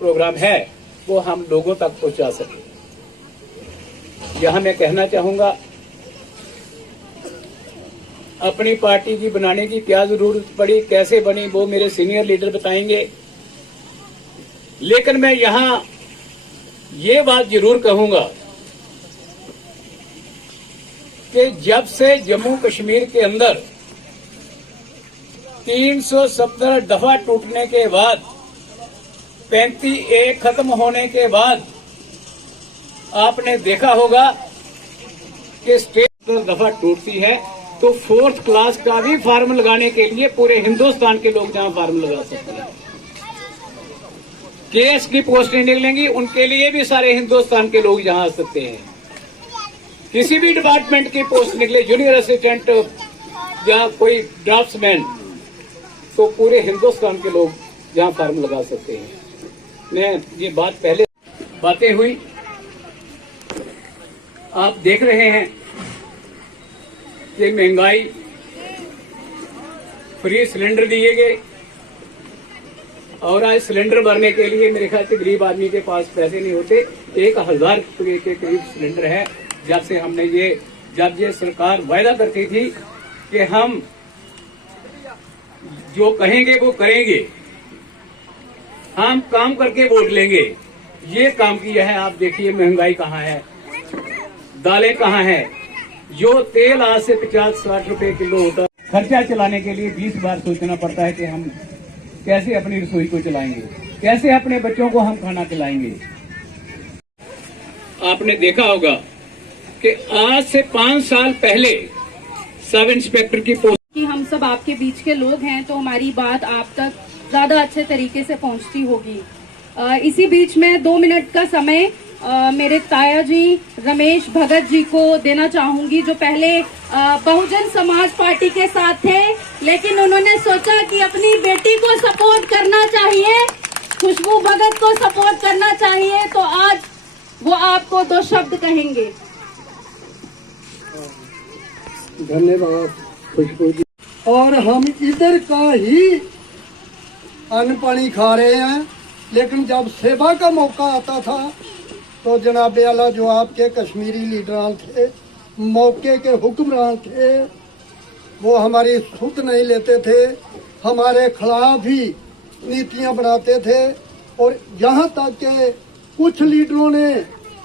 Programme है वो हम लोगों तक पहुंचा सकें। यहां मैं कहना चाहूंगा, अपनी पार्टी की बनाने की क्या जरूरत पड़ी, कैसे बनी, वो मेरे सीनियर लीडर बताएंगे। लेकिन मैं यहां ये बात जरूर कहूंगा कि जब से जम्मू कश्मीर के अंदर 370 दफा टूटने के बाद 35A खत्म होने के बाद आपने देखा होगा कि स्टेट दफा टूटती है तो 4th क्लास का भी फार्म लगाने के लिए पूरे हिंदुस्तान के लोग जहां फार्म लगा सकते हैं। केएस की पोस्टें निकलेंगी, उनके लिए भी सारे हिंदुस्तान के लोग जहां आ सकते हैं। किसी भी डिपार्टमेंट की पोस्ट निकले, जूनियर असिस्टेंट या कोई ड्राफ्ट्समैन, तो पूरे हिंदुस्तान के लोग जहां फार्म लगा सकते हैं। मैं ये बात पहले बातें हुई, आप देख रहे हैं कि महंगाई, फ्री सिलेंडर दिए गए और आज सिलेंडर भरने के लिए मेरे ख्याल से गरीब आदमी के पास पैसे नहीं होते। 1000 रुपये के करीब सिलेंडर है। जब ये सरकार वायदा करती थी कि हम जो कहेंगे वो करेंगे, हम काम करके वोट लेंगे, ये काम किया है। आप देखिए महंगाई कहाँ है, दालें कहाँ है। जो तेल आज से 50-60 रुपए किलो होता, खर्चा चलाने के लिए 20 बार सोचना पड़ता है कि हम कैसे अपनी रसोई को चलाएंगे, कैसे अपने बच्चों को हम खाना खिलाएंगे। आपने देखा होगा कि आज से 5 साल पहले सब इंस्पेक्टर की पोस्ट, कि हम सब आपके बीच के लोग हैं तो हमारी बात आप तक ज्यादा अच्छे तरीके से पहुंचती होगी। इसी बीच में 2 मिनट का समय मेरे ताया जी रमेश भगत जी को देना चाहूंगी, जो पहले बहुजन समाज पार्टी के साथ थे, लेकिन उन्होंने सोचा कि अपनी बेटी को सपोर्ट करना चाहिए, खुशबू भगत को सपोर्ट करना चाहिए, तो आज वो आपको 2 शब्द कहेंगे। धन्यवाद खुशबू जी। और हम इधर का ही अन्न पानी खा रहे हैं, लेकिन जब सेवा का मौका आता था तो जनाबे आला जो आपके कश्मीरी लीडरान थे, मौके के हुक्मरान थे, वो हमारी सुध नहीं लेते थे, हमारे खिलाफ ही नीतियां बनाते थे। और यहाँ तक के कुछ लीडरों ने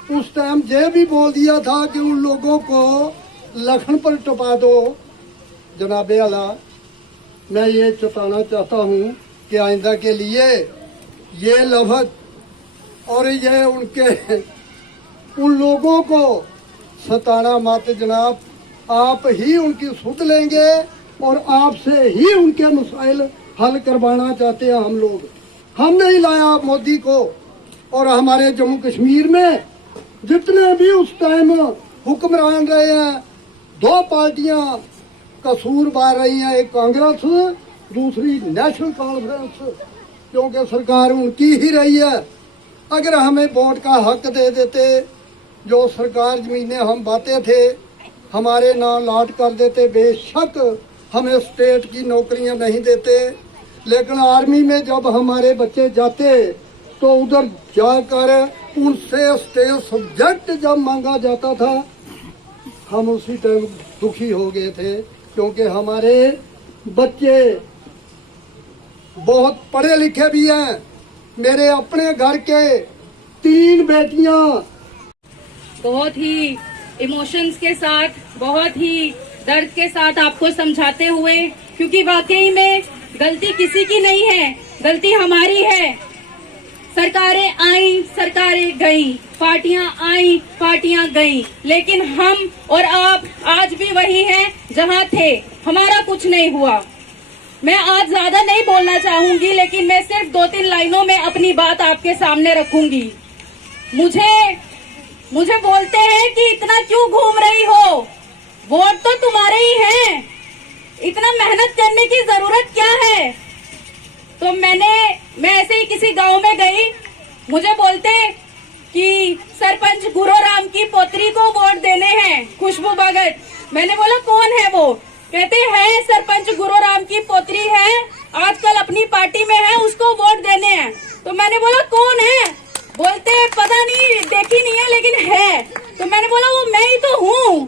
उस टाइम ये भी बोल दिया था कि उन लोगों को लखन पर टपा दो। जनाबे आला, मैं ये चेताना चाहता हूँ कि आइंदा के लिए ये लफ्ज और ये उन लोगों को सताना मत जनाब। आप ही उनकी सुध लेंगे और आपसे ही उनके मसाइल हल करवाना चाहते हैं हम लोग। हम नहीं लाया मोदी को। और हमारे जम्मू कश्मीर में जितने भी उस टाइम हुक्मरान रहे हैं, 2 पार्टियां कसूरवार रही हैं, एक कांग्रेस, दूसरी नेशनल कॉन्फ्रेंस, क्योंकि सरकार उनकी ही रही है। अगर हमें वोट का हक दे देते, जो सरकार जमीनें हम बांटे थे हमारे नाम लाट कर देते, बेशक हमें स्टेट की नौकरियां नहीं देते। लेकिन आर्मी में जब हमारे बच्चे जाते तो उधर जाकर उनसे स्टेट सब्जेक्ट जब मांगा जाता था, हम उसी टाइम दुखी हो गए थे, क्योंकि हमारे बच्चे बहुत पढ़े लिखे भी हैं। मेरे अपने घर के 3 बेटियां बहुत ही इमोशंस के साथ, बहुत ही दर्द के साथ आपको समझाते हुए, क्योंकि वाकई में गलती किसी की नहीं है, गलती हमारी है। सरकारें आई, सरकारें गईं, पार्टियां आई, पार्टियां गईं, लेकिन हम और आप आज भी वही हैं जहां थे। हमारा कुछ नहीं हुआ। मैं आज ज्यादा नहीं बोलना चाहूंगी, लेकिन मैं सिर्फ 2-3 लाइनों में अपनी बात आपके सामने रखूंगी। मुझे बोलते हैं कि इतना क्यों घूम रही हो, वोट तो तुम्हारे ही हैं, इतना मेहनत करने की जरूरत क्या है। तो मैं ऐसे ही किसी गांव में गई, मुझे बोलते कि सरपंच गुरुराम की पोत्री को वोट देने हैं, खुशबू भगत। मैंने बोला कौन है वो? कहते हैं सरपंच गुरुराम की पोत्री है, आजकल अपनी पार्टी में है, उसको वोट देने हैं। तो मैंने बोला कौन है? बोलते पता नहीं, देखी नहीं है लेकिन है। तो मैंने बोला वो मैं ही तो हूँ।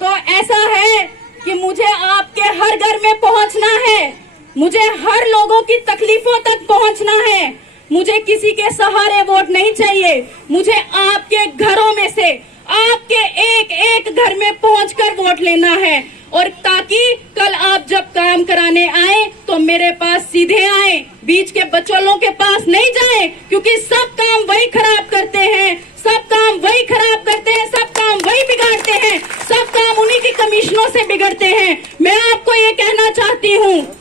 तो ऐसा है कि मुझे आपके हर घर में पहुंचना है, मुझे हर लोगों की तकलीफों तक पहुंचना है। मुझे किसी के सहारे वोट नहीं चाहिए, मुझे आपके घरों में से, आपके एक एक घर में पहुंचकर वोट लेना है। और ताकि कल आप जब काम कराने आए तो मेरे पास सीधे आए, बीच के बचौलों के पास नहीं जाए, क्योंकि सब काम वही खराब करते हैं, सब काम वही खराब करते हैं, सब काम वही बिगाड़ते हैं, सब काम उन्हीं की कमीशनों से बिगड़ते हैं। मैं आपको ये कहना चाहती हूँ,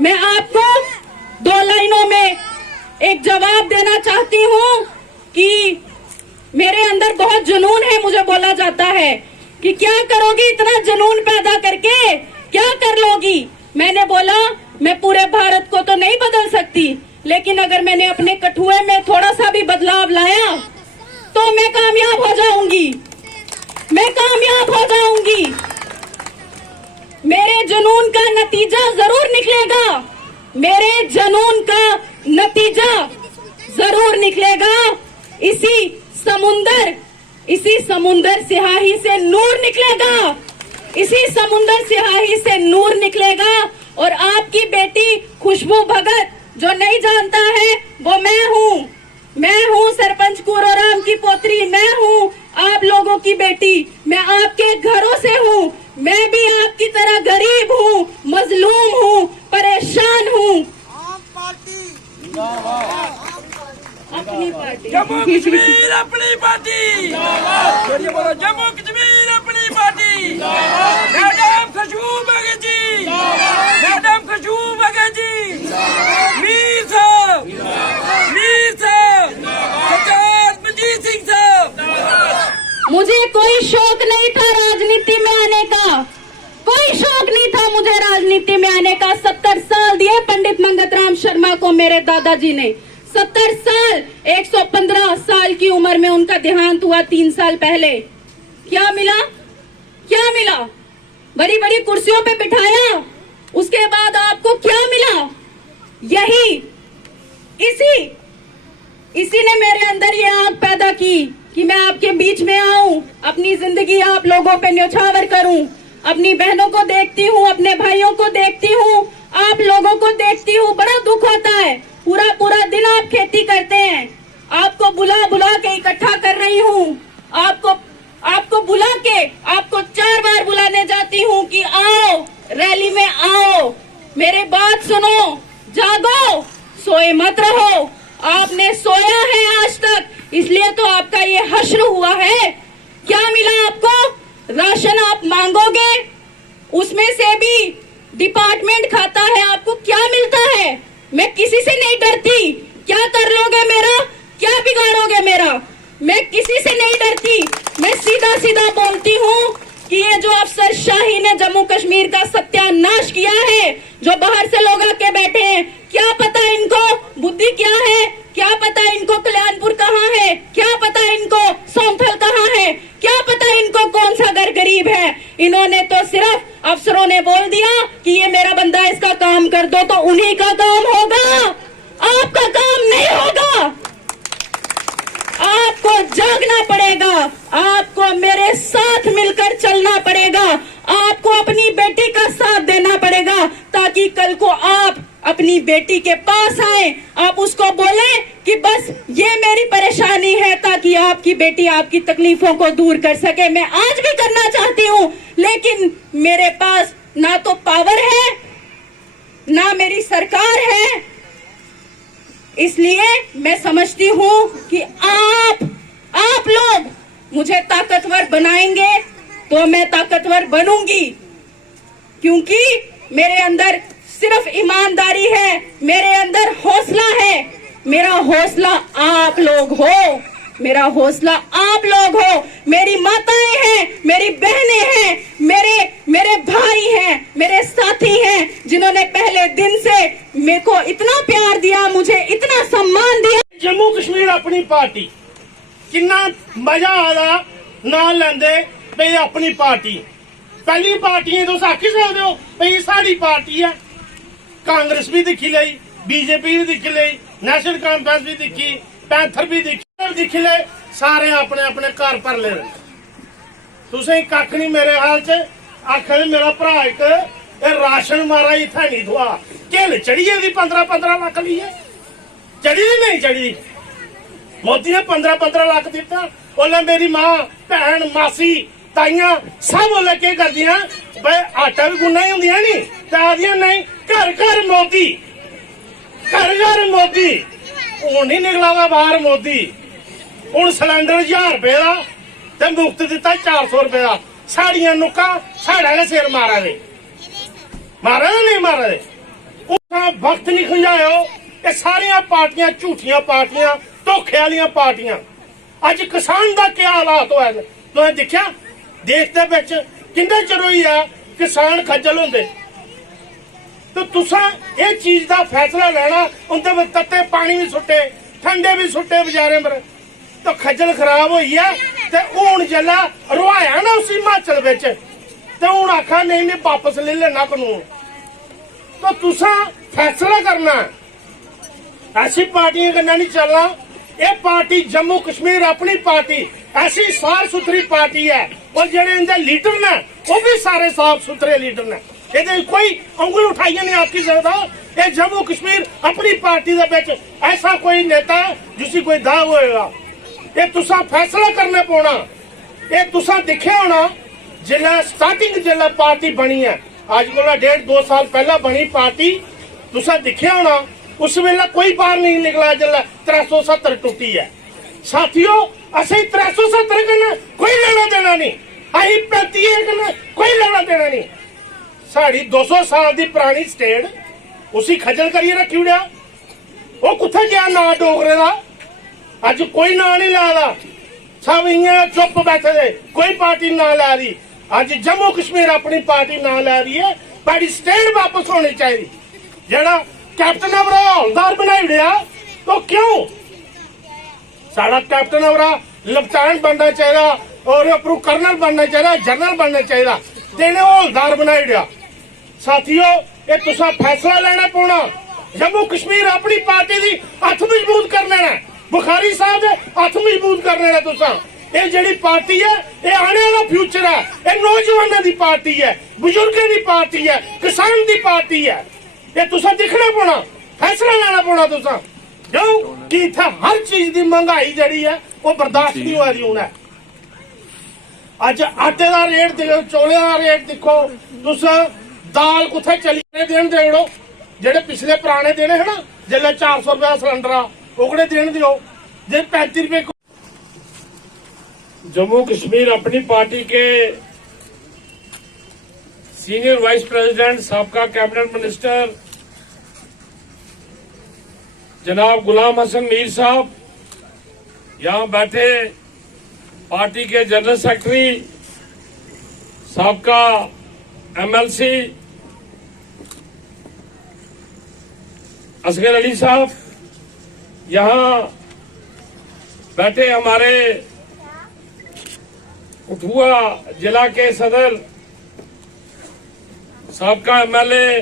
मैं आपको 2 लाइनों में एक जवाब देना चाहती हूँ कि मेरे अंदर बहुत जुनून है। मुझे बोला जाता है कि क्या करोगी इतना जुनून पैदा करके, क्या कर लोगी? मैंने बोला मैं पूरे भारत को तो नहीं बदल सकती, लेकिन अगर मैंने अपने कठुए में थोड़ा सा भी बदलाव लाया तो मैं कामयाब हो जाऊंगी, मैं कामयाब हो जाऊंगी। मेरे जुनून का नतीजा जरूर निकलेगा, मेरे जुनून का नतीजा जरूर निकलेगा। इसी समुंदर सियाही से नूर निकलेगा, इसी समुंदर सियाही से नूर निकलेगा। और आपकी बेटी खुशबू भगत जो नहीं जानता है वो मैं हूँ सरपंच गुरुराम की पोत्री, मैं हूँ आप लोगों की बेटी, मैं आपके घरों से हूँ, मैं भी आपकी तरह गरीब हूँ, मजलूम हूँ, परेशान हूँ। अपनी पार्टी जम्मू कश्मीर अपनी पार्टी, बोलो जम्मू कश्मीर अपनी पार्टी। मैडम खुशबू भगत जी, मैडम खुशबू भगत जी, मीर साहब, सरदार मनजीत सिंह साहब। मुझे कोई शौक नहीं था राजनीति में आने का, कोई शौक नहीं था मुझे राजनीति में आने का। 70 साल दिए पंडित मंगतराम शर्मा को मेरे दादाजी ने, 70 साल। 115 साल की उम्र में उनका देहांत हुआ 3 साल पहले। क्या मिला? क्या मिला? बड़ी बड़ी कुर्सियों पे बिठाया, उसके बाद आपको क्या मिला? यही इसी ने मेरे अंदर ये आग पैदा की कि मैं आपके बीच में आऊं, अपनी जिंदगी आप लोगों पे न्यौछावर करूं। अपनी बहनों को देखती हूँ, अपने भाइयों को देखती हूँ, आप लोगों को देखती हूँ, बड़ा दुख होता है। पूरा दिन आप खेती करते हैं, आपको बुला के इकट्ठा कर रही हूँ, आपको बुला के आपको 4 बार बुलाने जाती हूँ कि आओ रैली में आओ, मेरे बात सुनो, जागो, सोए मत रहो। आपने सोया है आज तक, इसलिए तो आपका ये हश्र हुआ है। क्या मिला आपको? राशन आप मांगोगे, उसमें से भी डिपार्टमेंट खाता है, आपको क्या मिलता है? मैं किसी से नहीं डरती, क्या कर लोगे मेरा, क्या बिगाड़ोगे मेरा? मैं किसी से नहीं डरती, मैं सीधा बोलती हूँ कि ये जो अफसरशाही ने जम्मू कश्मीर का सत्यानाश किया है, जो बाहर से लोग आके बैठे हैं, क्या पता इनको बुद्धि क्या है, क्या पता इनको कल्याणपुर कहाँ है, क्या पता इनको सोमथल कहाँ है, क्या पता इनको कौन सा घर गरीब है। इन्होंने तो सिर्फ अफसरों ने बोल दिया कि ये मेरा बंदा, इसका काम कर दो, तो उन्हीं का काम होगा, आपका काम नहीं होगा। आपको जागना पड़ेगा, आपको मेरे साथ मिलकर चलना पड़ेगा, आपको अपनी बेटी का साथ देना पड़ेगा, ताकि कल को आप अपनी बेटी के पास आए, आप उसको बोले कि बस ये मेरी परेशानी है, ताकि आपकी बेटी आपकी तकलीफों को दूर कर सके। मैं आज भी करना चाहती हूँ, लेकिन मेरे पास ना तो पावर है, ना मेरी सरकार है। इसलिए मैं समझती हूँ कि आप लोग मुझे ताकतवर बनाएंगे तो मैं ताकतवर बनूंगी, क्योंकि मेरे अंदर सिर्फ ईमानदारी है, मेरे अंदर हौसला है। मेरा हौसला आप लोग हो, मेरा हौसला आप लोग हो। मेरी माताएं हैं, मेरी बहनें हैं, मेरे भाई हैं, मेरे साथी हैं, जिन्होंने पहले दिन से मेरे को इतना प्यार दिया, मुझे इतना सम्मान दिया। जम्मू कश्मीर अपनी पार्टी किन्ना मजा आदा ना लेंदे भाई अपनी पार्टी पहली पार्टियां तुस आखी सकदे हो भई साडी पार्टी है। कांग्रेस भी दिखी लई, बीजेपी भी दिखी लई, नेशनल कॉन्फ्रेंस भी दिखी, पैंथर भी दिखी ले, सारे अपने अपने घर भर ले। तुसें कख नहीं मेरे हाल च आखिर मेरा भरा एक राशन मारा इत्थै नहीं थोआ किल चढ़िए दी 15-15 लाख लिए चढ़ी नहीं चढ़ी। मोदी ने 15-15 लाख दिता। ओले मेरी मां भैन मासी ताइयां सब ओले के करदियां भाई आटा भी गुन्ना ही होंदियां नी ते आदियां नहीं घर घर मोदी, घर घर मोदी। हुण नहीं निकला बाहर मोदी। हुण सिलेंडर 1000 रुपए का ते मुफ्त दिता 400 रुपए का। साड़ियां नुक्का साड़ा के सिर मारा दे नहीं मारा दे। वक्त नहीं खंजाओ। ये सारिया पार्टियां झूठियां पार्टियां धोखे वाली पार्टियां। अज किसान का क्या हालात होया तुसें देखिया? देखते बिच किन्ने चिर होई आ किसान खज्जल होंदे। तो तुसां ये चीज का फैसला लेना उनके में तत्ते पानी भी सुट्टे ठंडे भी सुट्टे बेचारे पर तो खज्जल खराब हुई है। ते हुण जिल्ला रुआया ना उस हिमाचल बिच ते हुण आखा नहीं मैं वापस ले लेना कानून। तो तुसां फैसला करना। ऐसी पार्टियां कन्नै नहीं चलना। ये पार्टी जम्मू कश्मीर अपनी पार्टी ऐसी साफ सुथरी पार्टी है और जेडे इनके लीडर ने वो भी सारे साफ सुथरे लीडर ने। ये कोई उंगली उठाइए नहीं आखी सकता। ये जम्मू कश्मीर अपनी पार्टी दे विच ऐसा कोई नेता जिसी कोई दाव होएगा। ये तुसा फैसला करने पौना। ये तुसा दिखे होना जिला स्टार्टिंग जिला पार्टी बनी है अज को 1.5-2 साल पहला बनी पार्टी। तुसा दिखे होना उस वेला कोई बाहर नहीं निकला जिला 370 टूटी है। साथियों असं 370 कन्नै कोई लेना देना नहीं। अं 35 कन्नै कोई लेना देना नहीं। साड़ी 200 साल की पुरानी स्टेट उसी खजल करिए रखी उड़िया। वो कुत्थे गया ना डोगरे का? अज कोई ना नहीं ला रहा। सब इं चुप बैठे दे कोई पार्टी ना ला रही। अज जम्मू कश्मीर अपनी पार्टी ना ला रही है। बड़ी स्टेट वापस होनी चाहिए। जेड़ा कैप्टन अमरा हौलदार बनाई उड़िया तो क्यों? साड़ा कैप्टन अमरा लेफ्टिनेंट बनना चाहिए और अपरू कर्नल बनना चाहिए, जनरल बनना चाहिए। तेने हौलदार बनाई उड़िया। साथियों ये तुसा फैसला लेना पौना। जम्मू कश्मीर अपनी पार्टी की हथ मजबूत करने ने। बुखारी साहब हथ मजबूत करने ने। तुसा ये जिहड़ी पार्टी है ये आने वाला फ्यूचर है। ये नौजवानों की पार्टी है, बुजुर्गों की पार्टी है, किसान की पार्टी है। ये तुसा दिखना पौना, फैसला लेना पौना तुसा। क्यों कि इत्थे हर चीज की महंगाई जिहड़ी है वो बर्दाश्त नहीं हो रही। होना अज आटे का रेट देखो, चौले का रेट देखो। तुस दाल कुत्थे चली दिन देओ जेडे पिछले पुराने दिन है ना जिले 400 रुपया सिलेंडर आ ओकड़े दिन दिओ जे 35 रुपए। जम्मू कश्मीर अपनी पार्टी के सीनियर वाइस प्रेसिडेंट साबका कैबिनेट मिनिस्टर जनाब गुलाम हसन मीर साहब यहां बैठे, पार्टी के जनरल सेक्रेटरी साबका एमएलसी असगर अली साहब, यहां बैठे हमारे कठुआ जिला के सदर साबका एमएलए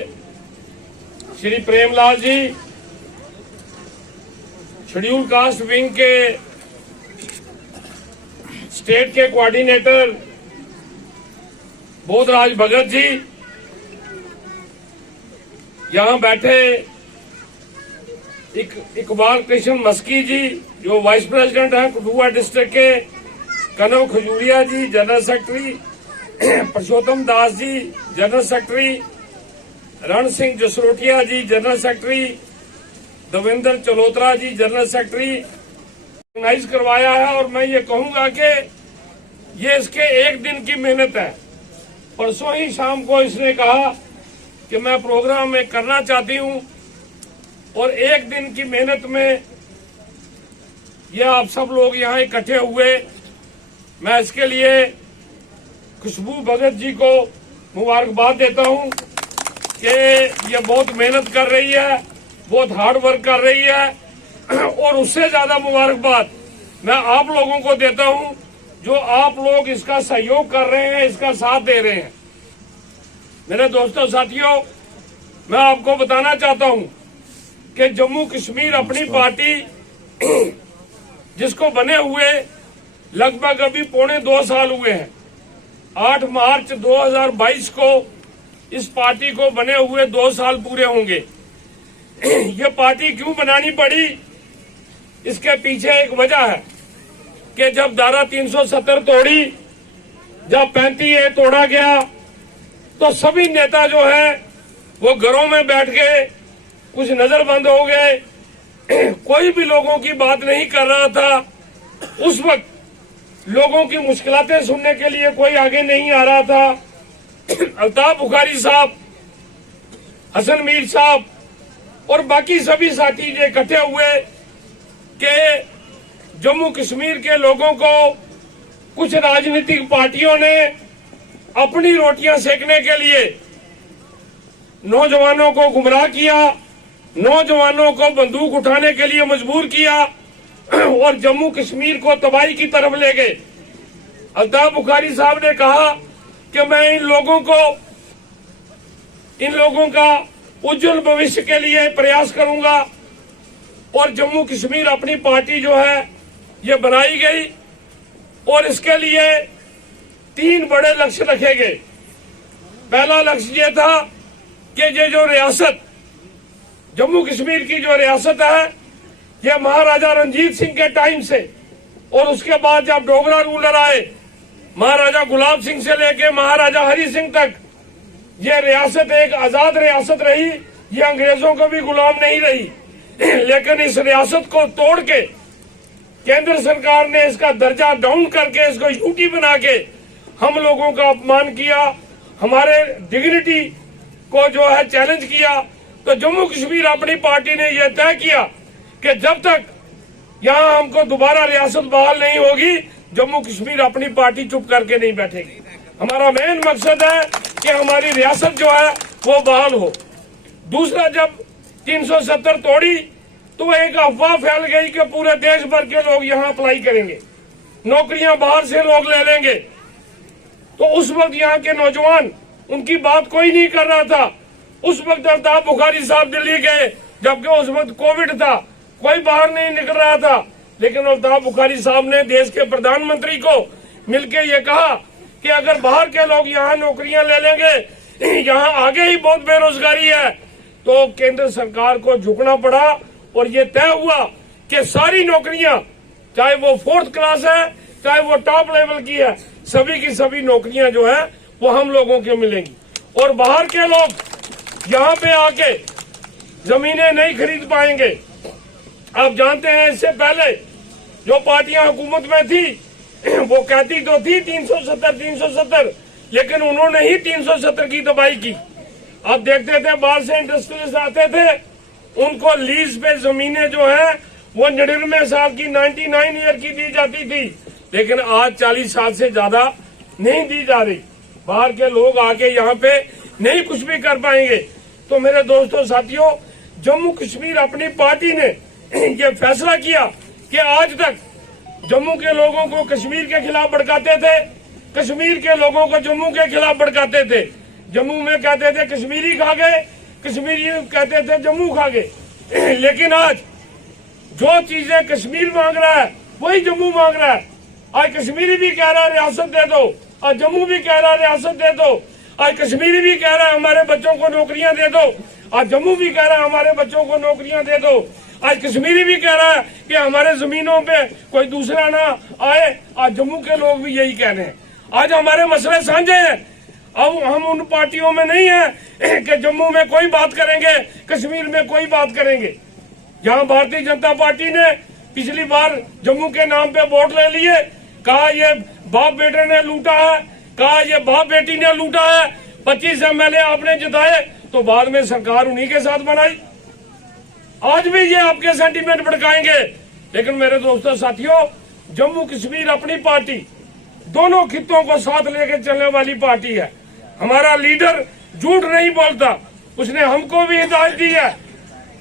श्री प्रेमलाल जी, शेड्यूल कास्ट विंग के स्टेट के कोऑर्डिनेटर बोधराज भगत जी, यहां बैठे इकबाल कृष्ण मस्की जी जो वाइस प्रेसिडेंट हैं कठुआ डिस्ट्रिक्ट के, कनव खजूरिया जी जनरल सेक्रेटरी, पुरुषोत्तम दास जी जनरल सेक्रेटरी, रण सिंह जसरोटिया जी जनरल सेक्रेटरी, देवेंद्र चलोत्रा जी जनरल सेक्रेटरी ऑर्गेनाइज करवाया है। और मैं ये कहूंगा कि ये इसके एक दिन की मेहनत है। परसों ही शाम को इसने कहा कि मैं प्रोग्राम में करना चाहती हूं और एक दिन की मेहनत में ये आप सब लोग यहाँ इकट्ठे हुए। मैं इसके लिए खुशबू भगत जी को मुबारकबाद देता हूं कि ये बहुत मेहनत कर रही है, बहुत हार्ड वर्क कर रही है। और उससे ज्यादा मुबारकबाद मैं आप लोगों को देता हूं जो आप लोग इसका सहयोग कर रहे हैं, इसका साथ दे रहे हैं। मेरे दोस्तों साथियों, मैं आपको बताना चाहता हूं कि जम्मू कश्मीर अपनी पार्टी जिसको बने हुए लगभग अभी 1.25 साल हुए हैं। 8 मार्च 2022 को इस पार्टी को बने हुए 2 साल पूरे होंगे। ये पार्टी क्यों बनानी पड़ी, इसके पीछे एक वजह है कि जब धारा 370 तोड़ी, जब 35A तोड़ा गया, तो सभी नेता जो है वो घरों में बैठ गए, कुछ नजरबंद हो गए, कोई भी लोगों की बात नहीं कर रहा था। उस वक्त लोगों की मुश्किलातें सुनने के लिए कोई आगे नहीं आ रहा था। अल्ताफ बुखारी साहब, हसन मीर साहब और बाकी सभी साथी जो इकट्ठे हुए कि जम्मू कश्मीर के लोगों को कुछ राजनीतिक पार्टियों ने अपनी रोटियां सेकने के लिए नौजवानों को गुमराह किया, नौजवानों को बंदूक उठाने के लिए मजबूर किया और जम्मू कश्मीर को तबाही की तरफ ले गए। अल्ताफ बुखारी साहब ने कहा कि मैं इन लोगों का उज्जवल भविष्य के लिए प्रयास करूंगा और जम्मू कश्मीर अपनी पार्टी जो है ये बनाई गई और इसके लिए 3 बड़े लक्ष्य रखे गए। पहला लक्ष्य ये था कि ये जो रियासत, जम्मू कश्मीर की जो रियासत है, ये महाराजा रंजीत सिंह के टाइम से और उसके बाद जब डोगरा रूलर आए, महाराजा गुलाब सिंह से लेके महाराजा हरि सिंह तक, ये रियासत एक आजाद रियासत रही, ये अंग्रेजों को भी गुलाम नहीं रही। लेकिन इस रियासत को तोड़ के केंद्र सरकार ने इसका दर्जा डाउन करके इसको यूटी बना के हम लोगों का अपमान किया, हमारे डिग्निटी को जो है चैलेंज किया। तो जम्मू कश्मीर अपनी पार्टी ने यह तय किया कि जब तक यहाँ हमको दोबारा रियासत बहाल नहीं होगी, जम्मू कश्मीर अपनी पार्टी चुप करके नहीं बैठेगी। हमारा मेन मकसद है कि हमारी रियासत जो है वो बहाल हो। दूसरा, जब 370 तोड़ी तो एक अफवाह फैल गई कि पूरे देश भर के लोग यहाँ अप्लाई करेंगे, नौकरियां बाहर से लोग ले लेंगे। तो उस वक्त यहाँ के नौजवान, उनकी बात कोई नहीं कर रहा था। उस वक्त अल्ताफ बुखारी साहब दिल्ली गए, जबकि उस वक्त कोविड था, कोई बाहर नहीं निकल रहा था। लेकिन अल्ताफ बुखारी साहब ने देश के प्रधानमंत्री को मिलकर ये कहा कि अगर बाहर के लोग यहाँ नौकरियां ले लेंगे, यहाँ आगे ही बहुत बेरोजगारी है। तो केंद्र सरकार को झुकना पड़ा और ये तय हुआ कि सारी नौकरियां, चाहे वो 4th क्लास है, चाहे वो टॉप लेवल की है, सभी की सभी नौकरियां जो है वो हम लोगों को मिलेंगी। और बाहर के लोग यहाँ पे आके जमीनें नहीं खरीद पाएंगे। आप जानते हैं, इससे पहले जो पार्टियां हुकूमत में थी वो कहती तो थी 370, लेकिन उन्होंने ही 370 की तबाही की। आप देखते थे बाहर से इंडस्ट्रियलिस्ट आते थे, उनको लीज पे जमीनें जो है वो 99 साल की, 99 ईयर की दी जाती थी, लेकिन आज 40 साल से ज्यादा नहीं दी जा रही। बाहर के लोग आके यहाँ पे नहीं कुछ भी कर पाएंगे। तो मेरे दोस्तों साथियों, जम्मू कश्मीर अपनी पार्टी ने ये फैसला किया कि आज तक जम्मू के लोगों को कश्मीर के खिलाफ भड़काते थे, कश्मीर के लोगों को जम्मू के खिलाफ भड़काते थे। जम्मू में कहते थे कश्मीरी खा गए, कश्मीरी कहते थे जम्मू खा गए। लेकिन आज जो चीजें कश्मीर मांग रहा है वही जम्मू मांग रहा है। आज कश्मीरी भी कह रहा है रियासत दे दो, आज जम्मू भी कह रहा है रियासत दे दो। आज कश्मीरी भी कह रहा है हमारे बच्चों को नौकरियां दे दो, आज जम्मू भी कह रहा है हमारे बच्चों को नौकरियां दे दो। आज कश्मीरी भी कह रहा है कि हमारे जमीनों पे कोई दूसरा ना आए, आज जम्मू के लोग भी यही कह रहे हैं। आज हमारे मसले साझे हैं। अब हम उन पार्टियों में नहीं है कि जम्मू में कोई बात करेंगे, कश्मीर में कोई बात करेंगे। जहां भारतीय जनता पार्टी ने पिछली बार जम्मू के नाम पे वोट ले लिए, कहा ये बाप बेटे ने लूटा है, कहा ये बाप बेटी ने लूटा है, 25 MLA आपने जिताए, तो बाद में सरकार उन्हीं के साथ बनाई। आज भी ये आपके सेंटीमेंट भड़काएंगे। लेकिन मेरे दोस्तों साथियों, जम्मू कश्मीर अपनी पार्टी दोनों खित्तों को साथ लेकर चलने वाली पार्टी है। हमारा लीडर झूठ नहीं बोलता, उसने हमको भी हिदायत दी है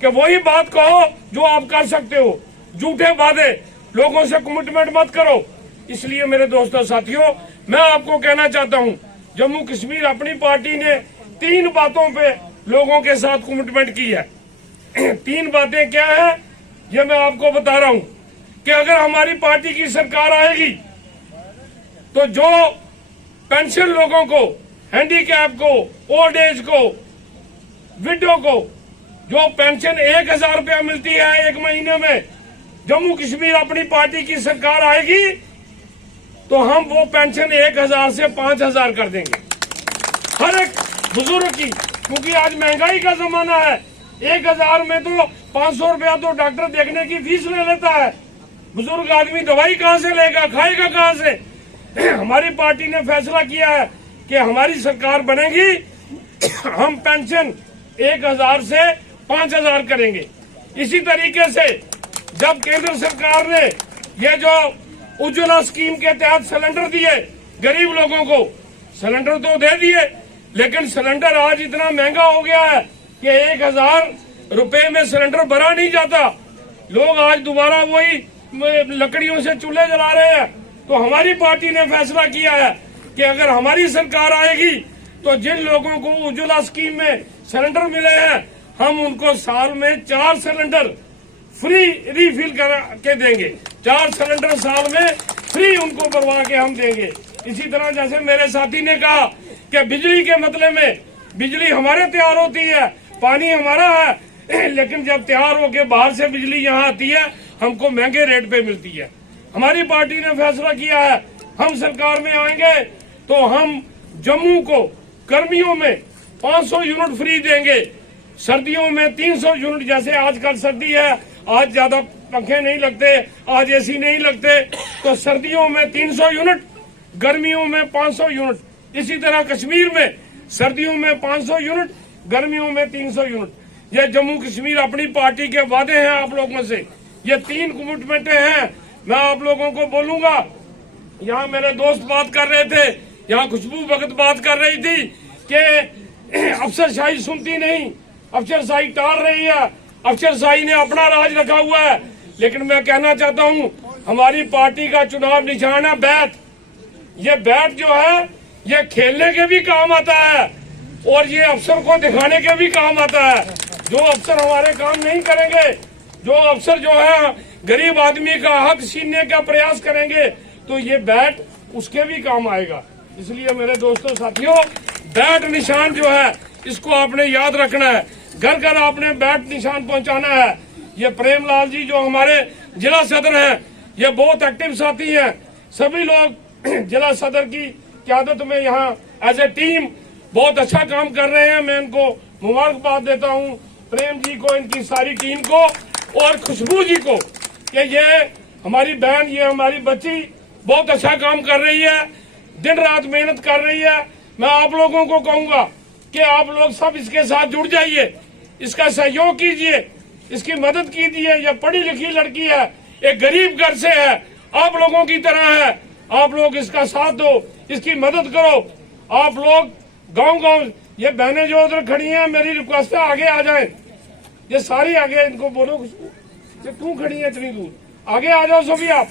कि वही बात कहो जो आप कर सकते हो, झूठे वादे, लोगों से कमिटमेंट मत करो। इसलिए मेरे दोस्तों साथियों, मैं आपको कहना चाहता हूं, जम्मू कश्मीर अपनी पार्टी ने 3 बातों पे लोगों के साथ कमिटमेंट की है। 3 बातें क्या है ये मैं आपको बता रहा हूं कि अगर हमारी पार्टी की सरकार आएगी तो जो पेंशन लोगों को, हैंडीकैप को, ओल्ड एज को, विडो को जो पेंशन 1000 रुपया मिलती है 1 महीने में, जम्मू कश्मीर अपनी पार्टी की सरकार आएगी तो हम वो पेंशन 1000 से 5000 कर देंगे हर एक बुजुर्ग की, क्योंकि आज महंगाई का जमाना है। 1000 में तो 500 रुपया तो डॉक्टर देखने की फीस ले लेता है। बुजुर्ग आदमी दवाई कहाँ से लेगा, खाएगा कहाँ से? हमारी पार्टी ने फैसला किया है कि हमारी सरकार बनेगी, हम पेंशन 1000 से 5000 करेंगे। इसी तरीके से जब केंद्र सरकार ने ये जो उज्ज्वला स्कीम के तहत सिलेंडर दिए गरीब लोगों को, सिलेंडर तो दे दिए, लेकिन सिलेंडर आज इतना महंगा हो गया है कि 1000 रुपए में सिलेंडर भरा नहीं जाता। लोग आज दोबारा वही लकड़ियों से चूल्हे जला रहे हैं। तो हमारी पार्टी ने फैसला किया है कि अगर हमारी सरकार आएगी तो जिन लोगों को उज्ज्वला स्कीम में सिलेंडर मिले हैं हम उनको साल में 4 सिलेंडर फ्री रिफिल करा के देंगे। 4 सिलेंडर साल में फ्री उनको भरवा के हम देंगे। इसी तरह जैसे मेरे साथी ने कहा कि बिजली के मतले में बिजली हमारे तैयार होती है, पानी हमारा है, लेकिन जब तैयार होके बाहर से बिजली यहाँ आती है हमको महंगे रेट पे मिलती है। हमारी पार्टी ने फैसला किया है हम सरकार में आएंगे तो हम जम्मू को गर्मियों में 500 यूनिट फ्री देंगे, सर्दियों में 300 यूनिट। जैसे आजकल सर्दी है, आज ज्यादा पंखे नहीं लगते, आज एसी नहीं लगते, तो सर्दियों में 300 यूनिट, गर्मियों में 500 यूनिट। इसी तरह कश्मीर में सर्दियों में 500 यूनिट, गर्मियों में 300 यूनिट। ये जम्मू कश्मीर अपनी पार्टी के वादे हैं आप लोगों से, ये 3 कमिटमेंटें हैं। मैं आप लोगों को बोलूंगा, यहाँ मेरे दोस्त बात कर रहे थे, यहाँ खुशबू भगत बात कर रही थी कि अफसरशाही सुनती नहीं, अफसरशाही टाल रही है, अफसरशाही ने अपना राज रखा हुआ है। लेकिन मैं कहना चाहता हूँ हमारी पार्टी का चुनाव निशान है बैट। ये बैट जो है ये खेलने के भी काम आता है और ये अफसर को दिखाने के भी काम आता है। जो अफसर हमारे काम नहीं करेंगे, जो अफसर जो है गरीब आदमी का हक छीनने का प्रयास करेंगे, तो ये बैट उसके भी काम आएगा। इसलिए मेरे दोस्तों साथियों, बैट निशान जो है इसको आपने याद रखना है, घर घर आपने बैट निशान पहुंचाना है। ये प्रेमलाल जी जो हमारे जिला सदर हैं, ये बहुत एक्टिव साथी हैं। सभी लोग जिला सदर की क़यादत में यहाँ एज ए टीम बहुत अच्छा काम कर रहे हैं। मैं इनको मुबारकबाद देता हूँ, प्रेम जी को, इनकी सारी टीम को और खुशबू जी को, कि ये हमारी बहन, ये हमारी बच्ची बहुत अच्छा काम कर रही है, दिन रात मेहनत कर रही है। मैं आप लोगों को कहूंगा कि आप लोग सब इसके साथ जुड़ जाइए, इसका सहयोग कीजिए, इसकी मदद कीजिए। यह पढ़ी लिखी लड़की है, एक गरीब घर से है, आप लोगों की तरह है। आप लोग इसका साथ दो, इसकी मदद करो। आप लोग गांव-गांव, ये बहनें जो उधर खड़ी हैं, मेरी रिक्वेस्ट है आगे आ जाएं। ये सारी आगे, इनको बोलो, क्यों खड़ी है इतनी दूर, आगे आ जाओ सभी आप।